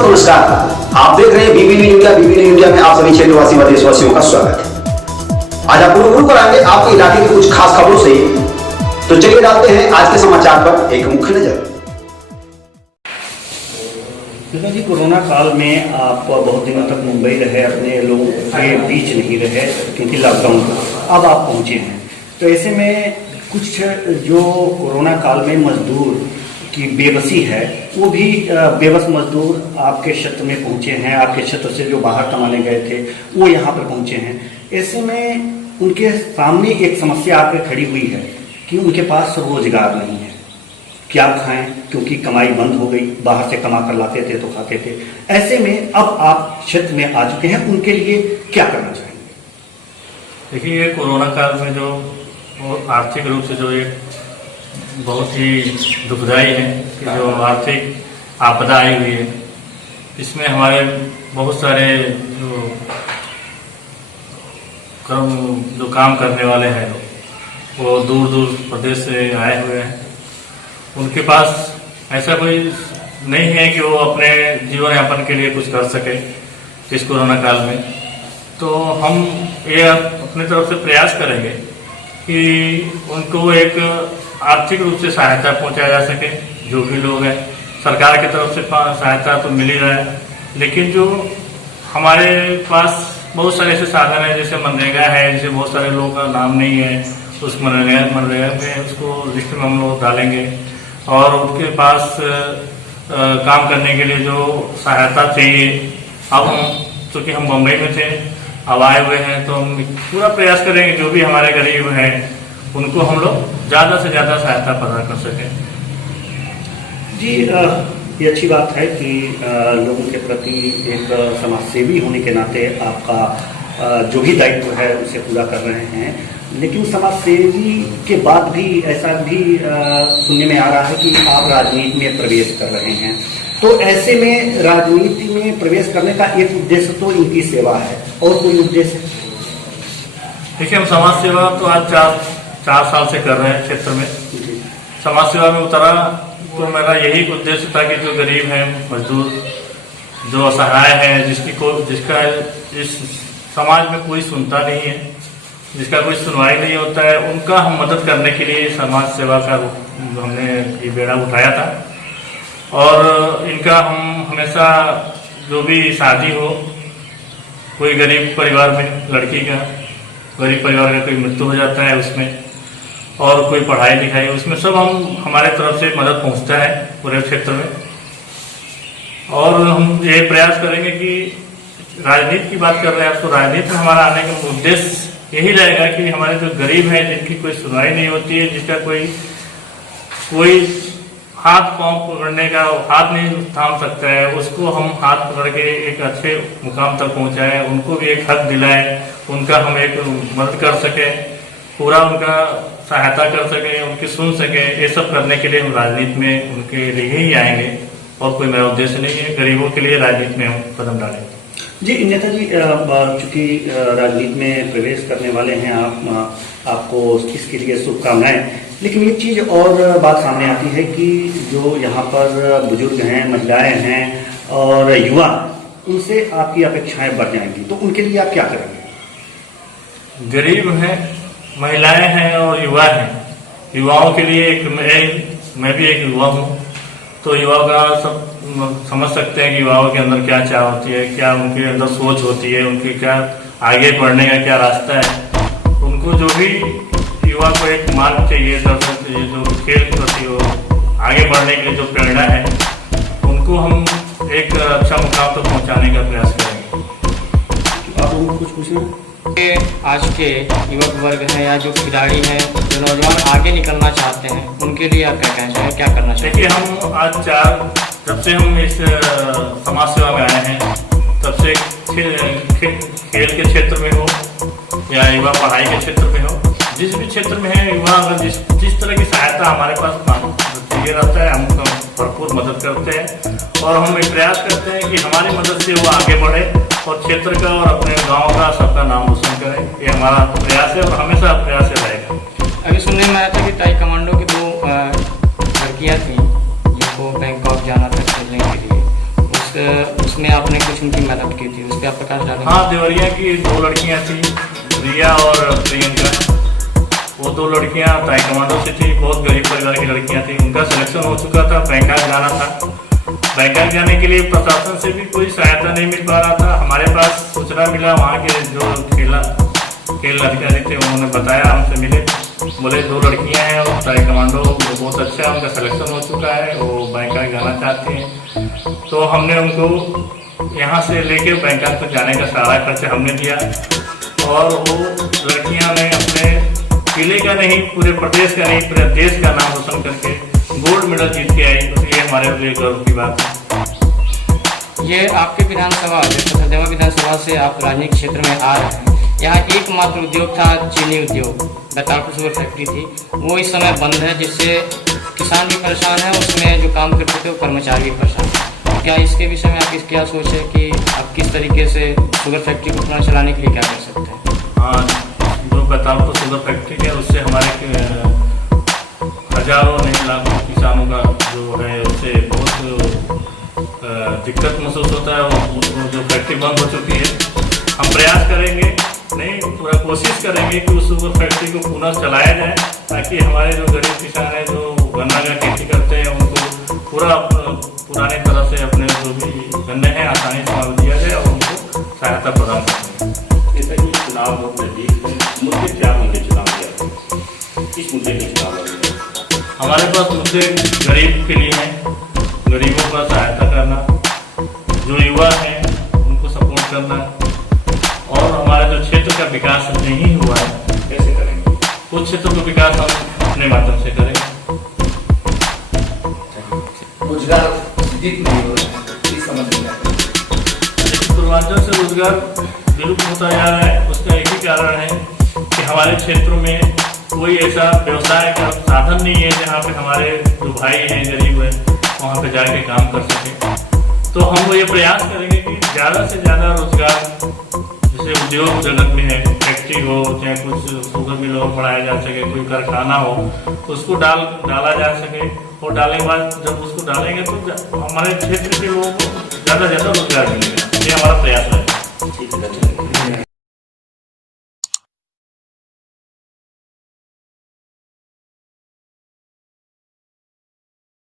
दोस्तों नमस्कार, आप देख रहे हैं बीबी न्यूज इंडिया। बीबी न्यूज इंडिया में आप सभी क्षेत्रवासी व देशवासियों का स्वागत है। आज आप रूबरू कराएंगे आपके इलाके की कुछ खास खबरों से। तो चलिए डालते हैं आज के समाचार पर एक मुख्य नजर। जी, कोरोना काल में आप बहुत दिनों तक मुंबई रहे, अपने लोगों के बीच नहीं रहे क्योंकि लॉकडाउन था। अब आप पहुंचे हैं, तो ऐसे में कुछ जो कोरोना काल में मजदूर की बेबसी है, वो भी बेबस मजदूर आपके क्षेत्र में पहुंचे हैं। आपके क्षेत्र से जो बाहर कमाने गए थे वो यहाँ पर पहुंचे हैं। ऐसे में उनके सामने एक समस्या आकर खड़ी हुई है कि उनके पास रोजगार नहीं है। क्या खाएं, क्योंकि कमाई बंद हो गई। बाहर से कमा कर लाते थे तो खाते थे। ऐसे में अब आप क्षेत्र में आ चुके हैं, उनके लिए क्या करना चाहेंगे? देखिए, ये कोरोना काल में जो आर्थिक रूप से जो एक बहुत ही दुखदायी है कि जो आर्थिक आपदा आई हुई है, इसमें हमारे बहुत सारे जो काम करने वाले हैं वो दूर दूर प्रदेश से आए हुए हैं। उनके पास ऐसा कोई नहीं है कि वो अपने जीवन यापन के लिए कुछ कर सके इस कोरोना काल में। तो हम ये अपने तरफ से प्रयास करेंगे कि उनको एक आर्थिक रूप से सहायता पहुंचाया जा सके। जो भी लोग हैं, सरकार की तरफ से सहायता तो मिल ही रहा है, लेकिन जो हमारे पास बहुत सारे ऐसे साधन हैं, जैसे मनरेगा है, जैसे बहुत सारे लोगों का नाम नहीं है उस मनरेगा में, उसको लिस्ट में हम लोग डालेंगे और उनके पास काम करने के लिए जो सहायता चाहिए। अब हम चूँकि हम मुंबई में थे, अब आए हुए हैं, तो हम पूरा प्रयास करेंगे जो भी हमारे गरीब हैं उनको हम लोग ज़्यादा से ज़्यादा सहायता प्रदान कर सकें। जी, ये अच्छी बात है कि लोगों के प्रति एक समाजसेवी होने के नाते आपका जो भी दायित्व है उसे पूरा कर रहे हैं। लेकिन समाजसेवी के बाद भी ऐसा भी सुनने में आ रहा है कि आप राजनीति में प्रवेश कर रहे हैं। तो ऐसे में राजनीति में प्रवेश करने का एक उद्देश्य तो इनकी सेवा है, और कोई उद्देश्य? देखिए, हम समाज सेवा तो आज चार साल से कर रहे हैं क्षेत्र में। समाज सेवा में उतरा तो मेरा यही उद्देश्य था कि जो गरीब हैं, मजदूर, जो असहाय है, जिसका इस समाज में कोई सुनता नहीं है, जिसका कोई सुनवाई नहीं होता है, उनका हम मदद करने के लिए समाज सेवा का हमने ये बेड़ा उठाया था। और इनका हम हमेशा जो भी शादी हो, कोई गरीब परिवार में लड़की का, गरीब परिवार का कोई मृत्यु हो जाता है उसमें, और कोई पढ़ाई लिखाई, उसमें सब हमारे तरफ से मदद पहुंचता है पूरे क्षेत्र में। और हम ये प्रयास करेंगे कि राजनीति की बात कर रहे हैं, तो राजनीति में हमारा आने का उद्देश्य यही रहेगा कि हमारे जो गरीब हैं, जिनकी कोई सुनवाई नहीं होती है, जिसका कोई हाथ पांव पकड़ने का हाथ नहीं थाम सकता है, उसको हम हाथ पकड़ के एक अच्छे मुकाम तक पहुंचाएं, उनको भी एक हक दिलाएं, उनका हम एक मदद कर सके, पूरा उनका सहायता कर सके, उनकी सुन सके। ये सब करने के लिए हम राजनीति में उनके लिए ही आएंगे, और कोई मेरा उद्देश्य नहीं है। गरीबों के लिए राजनीति में हम कदम डालेंगे। जी नेताजी, चूंकि राजनीति में प्रवेश करने वाले हैं आप, आपको इसके लिए शुभकामनाएं। लेकिन एक चीज और बात सामने आती है कि जो यहाँ पर बुजुर्ग हैं, महिलाएं हैं और युवा, उनसे आपकी अपेक्षाएं बढ़ जाएंगी, तो उनके लिए आप क्या करेंगे? गरीब हैं, महिलाएं हैं और युवा हैं। युवाओं के लिए मैं भी एक युवा हूँ, तो युवाओं का सब समझ सकते हैं कि युवाओं के अंदर क्या चाह होती है, क्या उनके अंदर सोच होती है, उनकी क्या आगे बढ़ने का क्या रास्ता है। उनको जो भी युवा को एक मार्ग चाहिए, दर्शन चाहिए, जो खेल प्रति हो, आगे बढ़ने के लिए जो प्रेरणा है, उनको हम एक अच्छा मुकाम तक पहुँचाने का प्रयास करेंगे। आप उनको कुछ पूछना? आज के युवक वर्ग हैं या जो खिलाड़ी हैं, जो नौजवान आगे निकलना चाहते हैं, उनके लिए आप क्या कहना चाहेंगे, क्या करना चाहिए? देखिए, हम आज जब से हम इस समाज सेवा में आए हैं, तब से खेल के क्षेत्र में हो या युवा पढ़ाई के क्षेत्र में हो, जिस भी क्षेत्र में है युवा, अगर जिस तरह की सहायता हमारे पास चाहिए रहता है, हम भरपूर मदद करते हैं। और हम ये प्रयास करते हैं कि हमारी मदद से वो आगे बढ़े और क्षेत्र का और अपने गांव का सबका नाम रोशन करें। ये हमारा प्रयास है और हमेशा प्रयास रहेगा। अभी सुनने में आया था कि ताई कमांडो की 2 लड़कियां थी जिनको बैंकॉक जाना था खेलने के लिए, उस उसमें आपने कुछ उनकी मदद की थी, उस पर आप प्रकाश डालेंगे? हाँ, देवरिया की 2 लड़कियां थी, रिया और प्रियंका। वो 2 लड़कियां ताइक्वांडो से थी, बहुत गरीब परिवार की लड़कियां थी। उनका सिलेक्शन हो चुका था, बैंकॉक जाना था। बैंकॉक जाने के लिए प्रशासन से भी कोई सहायता नहीं मिल पा रहा था। हमारे पास सूचना मिला, वहाँ के जो खेल अधिकारी थे उन्होंने बताया, हमसे मिले, बोले 2 लड़कियां हैं और ताइक्वांडो बहुत अच्छा है, उनका सिलेक्शन हो चुका है, वो बैंकॉक जाना चाहती हैं। तो हमने उनको यहाँ से लेके बैंकॉक तक जाने का सारा खर्चा हमने दिया और वो लड़कियां ने अपने जिले का नहीं, पूरे प्रदेश का नहीं, पूरे देश का नाम रोशन करके गोल्ड मेडल जीत के आई। तो ये हमारे लिए गर्व की बात है। ये आपके विधानसभा जैसे सदैवा विधानसभा से आप राजनीतिक क्षेत्र में आ रहे हैं, यहाँ एकमात्र उद्योग था चीनी उद्योग, बतालपुर शुगर फैक्ट्री थी, वो इस समय बंद है, जिससे किसान भी परेशान है, उसमें जो काम करते थे वो कर्मचारी भी परेशान है। क्या इसके विषय में आप क्या सोच है कि आप किस तरीके से शुगर फैक्ट्री को पुनः चलाने के लिए क्या कर सकते हैं? हाँ, जो बतालपुर शुगर फैक्ट्री है उससे हमारे हजारों नहीं लाखों किसानों का जो है उससे बहुत दिक्कत महसूस होता है। वो जो फैक्ट्री बंद हो चुकी है, हम प्रयास करेंगे, नहीं पूरा कोशिश करेंगे कि उस शुगर फैक्ट्री को पुनः चलाया जाए, ताकि हमारे जो गरीब किसान हैं जो गन्ना का खेती करते हैं उनको पूरा पुराने तरह से अपने जो भी गन्ने हैं आसानी से माल दिया जाए और उनको सहायता प्रदान करें। जैसा कि चुनाव नजदीक है, मुद्दे क्या होंगे चुनाव के? किस मुद्दे के चुनाव लड़ेंगे? हमारे पास मुद्दे गरीब के लिए हैं, गरीबों का सहायता करना, जो युवा हैं उनको सपोर्ट करना, और हमारा जो क्षेत्र का विकास नहीं हुआ है कैसे करेंगे? कुछ क्षेत्र का विकास हम अपने माध्यम से करेंगे। रोजगार सृजित नहीं हो रहा है, इस समझ में पूर्वांचल से रोजगार विलुप्त होता जा रहा है। उसका एक ही कारण है कि हमारे क्षेत्रों में कोई ऐसा व्यवसाय का साधन नहीं है जहाँ पे हमारे जो भाई हैं गरीब हैं वहाँ पे जाके काम कर सकें। तो हम ये प्रयास करेंगे कि ज़्यादा से ज़्यादा रोजगार, जैसे उद्योग जगत में है, फैक्ट्री हो चाहे कुछ शुगर मिल हो बढ़ाया जा सके, कोई कारखाना हो, उसको डाला जा सके। और डालने के बाद जब उसको डालेंगे तो हमारे क्षेत्र के लोगों को ज़्यादा से ज़्यादा रोजगार मिलेगा। ये हमारा प्रयास है। ठीक है।